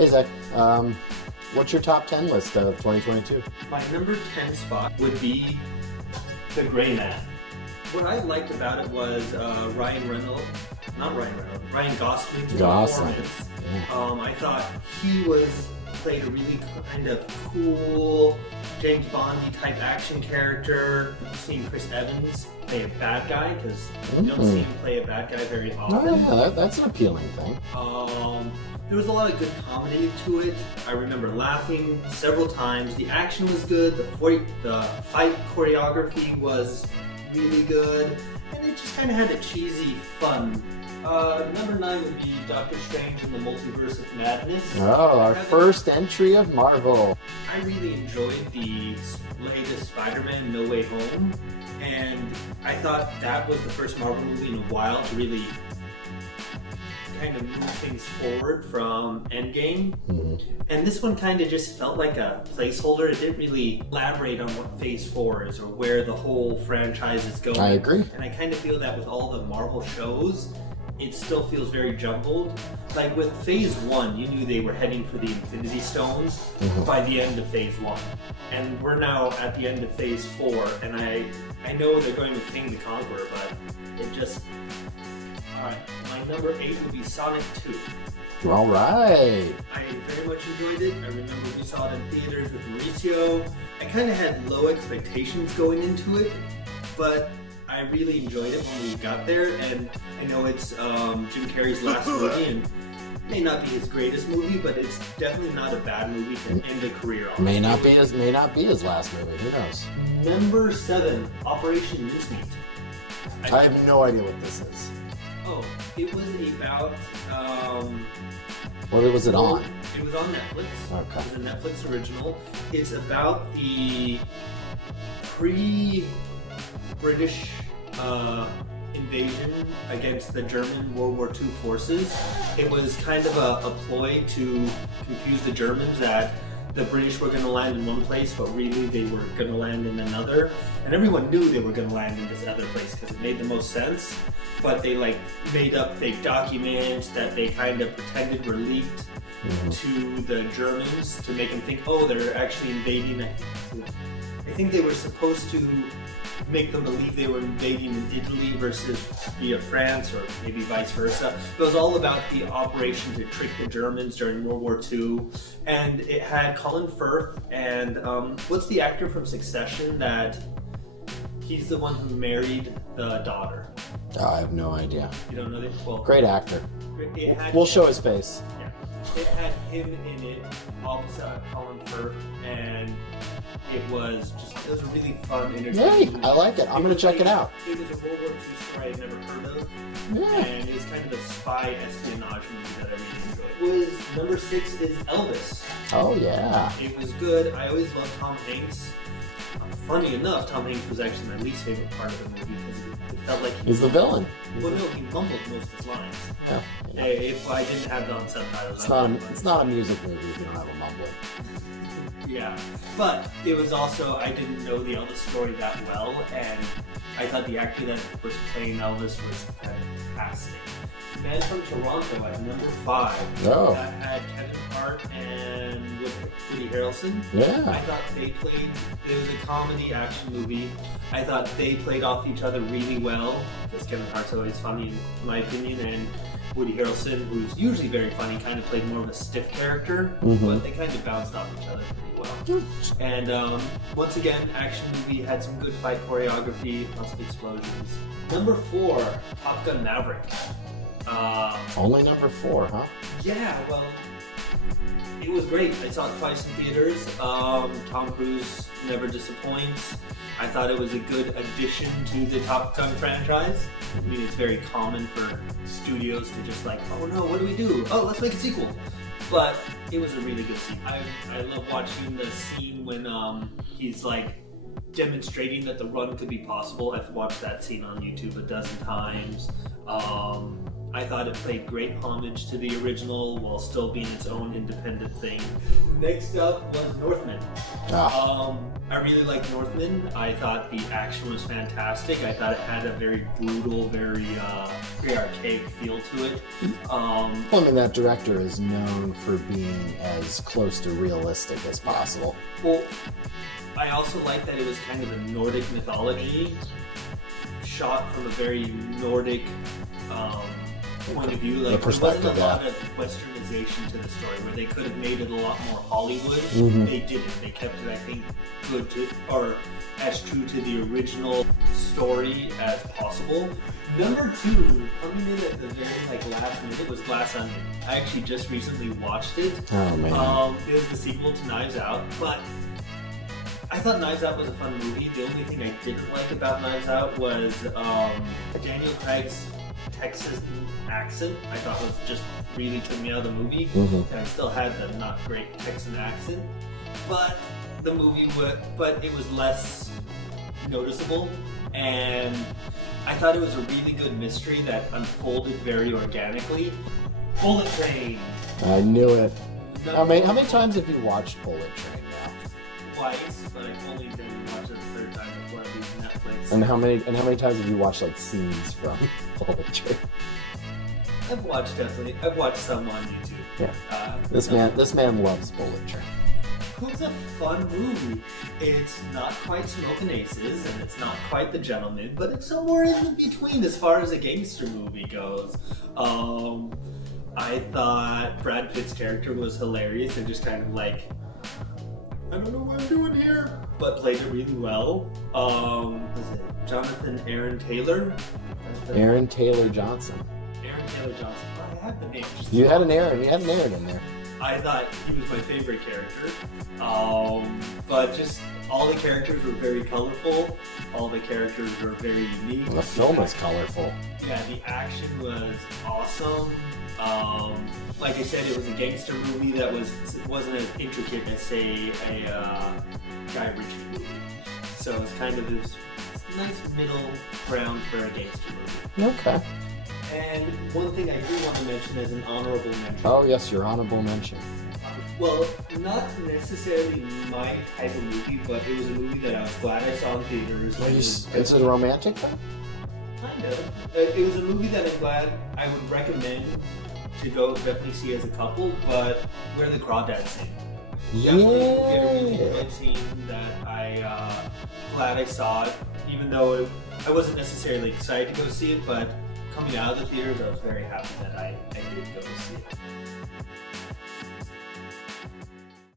Hey, Zack. What's your top 10 list of 2022? My number 10 spot would be The Gray Man. What I liked about it was Ryan Gosling's Gosling. performance. Yeah. I thought he played a really kind of cool James Bondy type action character. I've seen Chris Evans play a bad guy because you don't see him play a bad guy very often. Oh, yeah, that's an appealing thing. There was a lot of good comedy to it. I remember laughing several times. The action was good. The fight choreography was really good. And it just kind of had a cheesy fun. Number 9 would be Doctor Strange in the Multiverse of Madness. Oh, our first entry of Marvel. I really enjoyed the latest Spider-Man No Way Home. And I thought that was the first Marvel movie in a while to really kind of move things forward from Endgame. And this one kind of just felt like a placeholder. It didn't really elaborate on what Phase 4 is or where the whole franchise is going. I agree. And I kind of feel that with all the Marvel shows, it still feels very jumbled. Like with Phase 1, you knew they were heading for the Infinity Stones by the end of Phase 1. And we're now at the end of Phase 4, and I know they're going with King the Conqueror, but it just... Alright, my number 8 would be Sonic 2. All right. I very much enjoyed it. I remember we saw it in theaters with Mauricio. I kind of had low expectations going into it, but I really enjoyed it when we got there. And I know it's Jim Carrey's last movie, and may not be his greatest movie, but it's definitely not a bad movie to end a career on. May not be his last movie. Who knows? Number 7, Operation Mincemeat. I have no idea what this is. Oh, it was about... What was it on? It was on Netflix. Okay. It was a Netflix original. It's about the pre-British invasion against the German World War II forces. It was kind of a ploy to confuse the Germans that the British were going to land in one place, but really they were going to land in another. And everyone knew they were going to land in this other place because it made the most sense. But they made up fake documents that they kind of pretended were leaked to the Germans to make them think, oh, they're actually invading. I think they were supposed to make them believe they were invading in Italy versus via France, or maybe vice versa. It was all about the operation to trick the Germans during World War II. And it had Colin Firth and what's the actor from Succession that he's the one who married the daughter? Oh, I have no idea. You don't know that? Well, Great actor. We'll show his face. Yeah. It had him in it, opposite Colin Firth, and it was a really fun entertaining movie. I like it. I'm going to check it out. It was a World War II story I'd never heard of. Yeah. And it was kind of a spy espionage movie that I really enjoyed. Number 6 is Elvis. Oh, yeah. It was good. I always loved Tom Hanks. Funny enough, Tom Hanks was actually my least favorite part of the movie because it felt like he's the villain. Well, no, he mumbled most of his lines. Yeah. If I didn't have it on subtitles, it's not a music movie if you don't have a mumbling. Yeah, but it was also, I didn't know the Elvis story that well, and I thought the actor that was playing Elvis was fantastic. Man from Toronto at number 5. Oh. That had Kevin Hart and Woody Harrelson. Yeah. I thought it was a comedy action movie. I thought they played off each other really well, because Kevin Hart's always funny in my opinion, and Woody Harrelson, who's usually very funny, kind of played more of a stiff character, but they kind of bounced off each other pretty well. And once again, action movie, had some good fight choreography, lots of explosions. Number 4, Top Gun Maverick. Only number 4, huh? Yeah, well, it was great. I saw it twice in theaters. Tom Cruise never disappoints. I thought it was a good addition to the Top Gun franchise. I mean, it's very common for studios to just oh no, what do we do? Oh, let's make a sequel. But it was a really good scene. I love watching the scene when he's demonstrating that the run could be possible. I've watched that scene on YouTube a dozen times. I thought it played great homage to the original while still being its own independent thing. Next up was Northman. I really liked Northman. I thought the action was fantastic. I thought it had a very brutal, very archaic feel to it. Well, I mean, that director is known for being as close to realistic as possible. Well, I also like that it was kind of a Nordic mythology shot from a very Nordic point of view. Like, there wasn't a lot of westernization to the story where they could have made it a lot more Hollywood. They didn't. They kept it, I think, good to, or as true to the original story as possible. Number 2, coming in at the very last minute, was Glass Onion. I actually just recently watched it. Oh man! It was the sequel to Knives Out, but I thought Knives Out was a fun movie. The only thing I didn't like about Knives Out was Daniel Craig's Texas accent. I thought was just really took me out of the movie. And I still had the not great Texan accent, but the movie it was less noticeable, and I thought it was a really good mystery that unfolded very organically. Bullet Train. I knew it. How many times have you watched Bullet Train now? Twice, but I've only been watching it the third time before I leave Netflix. And how many times have you watched scenes from Bullet Train? I've watched some on YouTube. Yeah. This man loves Bullet Train. It was a fun movie. It's not quite Smokin' Aces, and it's not quite The Gentleman, but it's somewhere in between as far as a gangster movie goes. I thought Brad Pitt's character was hilarious and just kind of I don't know what I'm doing here, but played it really well. Was it Jonathan Aaron Taylor? Aaron Taylor Johnson. Aaron Taylor Johnson. Oh, I have the name. You had an Aaron in there. I thought he was my favorite character. But just all the characters were very colorful. All the characters were very unique. The film was colorful. Yeah, the action was awesome. Like I said, it was a gangster movie that wasn't as intricate as, say, a Guy Ritchie movie. So it's kind of this nice middle ground for a gangster movie. Okay. And one thing I do want to mention as an honorable mention. Oh yes, your honorable mention. Well, not necessarily my type of movie, but it was a movie that I was glad I saw in theaters. It's a romantic thing? Kind of. It was a movie that I'm glad I would recommend to go definitely see as a couple, but Where the Crawdads Sing. Definitely a really good scene that glad I saw it, even though I wasn't necessarily excited to go see it, but coming out of the theaters, I was very happy that I did go see it.